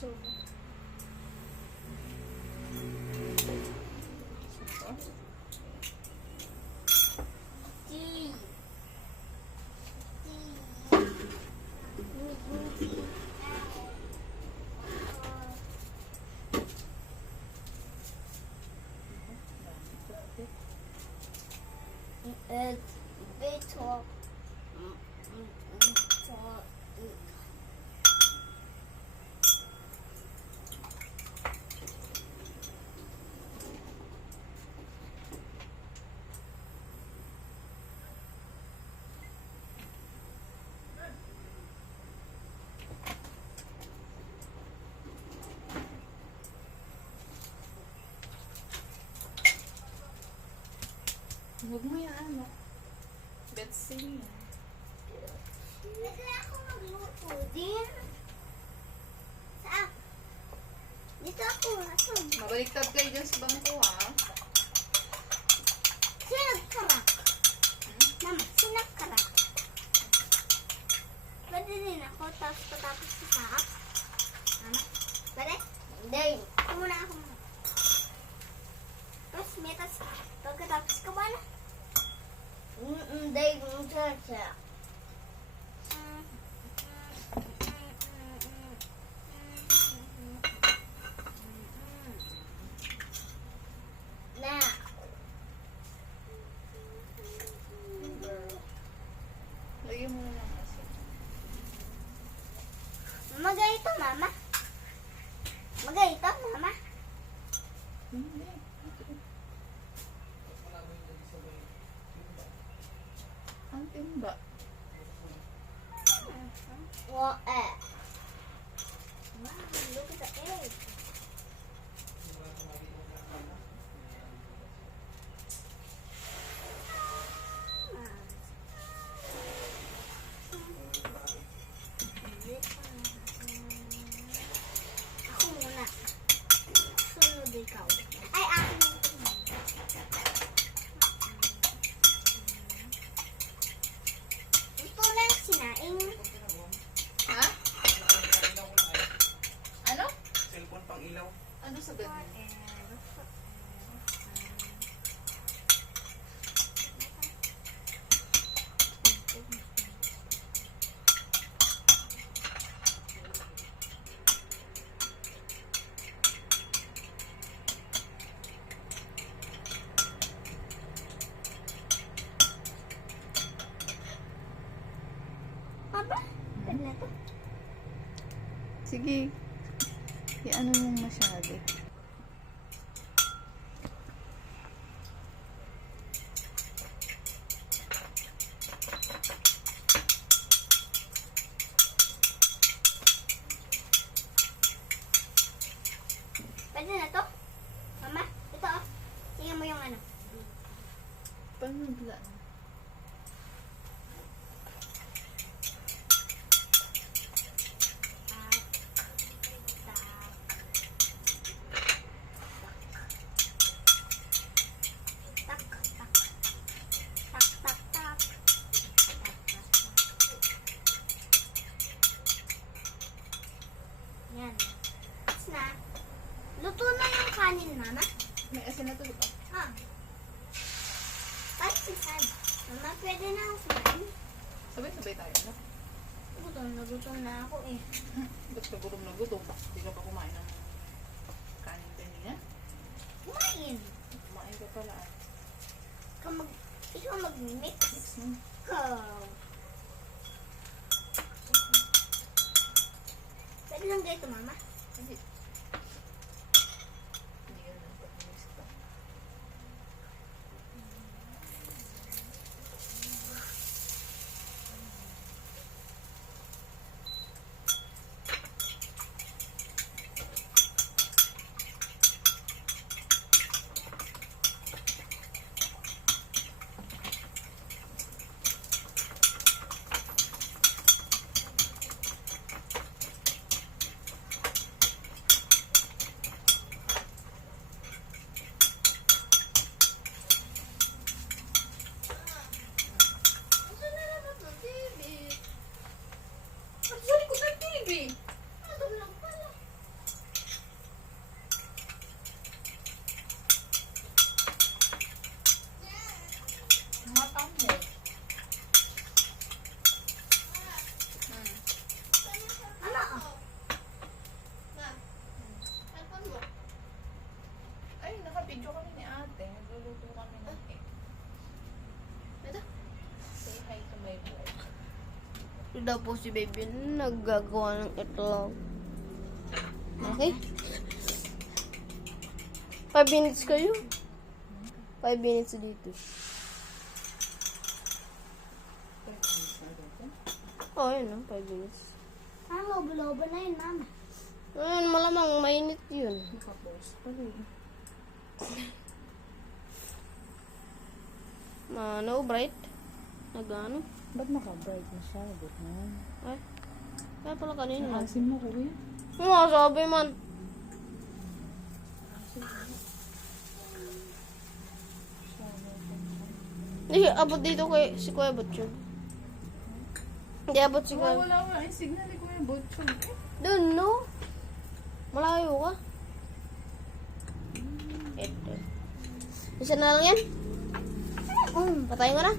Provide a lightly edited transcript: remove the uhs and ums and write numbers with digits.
So, Beto. huwag mo yan, ano. Betsy yan. Nagkaya ako magluto din. Saan? Dito ako. Asan? Mabaliktad kayo dyan sa bangko, ha? Sino nagkarak? Mama, sino nagkarak? Pwede din ako tapos patapos sa saak? Mama, pwede? Hindi. Ito muna ako. Tapos may tas pagkatapos ka ba na? Hindi. Hindi. Lagyan mo na lang asin. Magaito, mama. Magaito, mama. Hindi. Ang timba. Wow, look at the egg. Ako muna. Sunod ikaw. Ay, akin ito. Ito lang sinaing. Ha? Ano? Cellphone pang ilaw. Ano sa bed mo? Papa, pwede na to. Sige. I-ano mong masyado. Pwede na to? Mama, ito oh. Tingnan mo yung ano. Paano naglaan? Tak, tak. Tak, tak, tak. Yan. Tapos na. Luto na yung kanin, mama. May asin na to, diba? Ah. Paano si Sad? Mama, pwede na ako kumain. Sabay-sabay tayo, no? Gutom na ako eh. Ba't ka gutom na gutom? Hindi ka pa kumain ng kanin kanina? Kumain. Kumain ka pala. Ikaw mag-mix. Mix mo. Ikaw. Pwede lang ganito, mama. Hindi. Hindi yan lang pag-mix ka. Ito daw po si baby naggagawa ng itlog. Okay? 5 minutes kayo. 5 minutes dito. Oh, yun, 5 minutes. Ah, lobo-lobo na yun, mama. Ayun, malamang mainit yun. Nakapost pa rin. Ano, bright? Nag-ano? Ba't naka-bright masyado na? Ay, kaya pala kanina. Naasin mo ko eh. Sabi man. Hindi, abot dito kay si Kuya Butchog. Hindi abot si Kuya. Wala nga yung signal ni Kuya Butchog eh. Doon, no? Malayo ka. Ito. Isa na lang yan? Patayin ko na.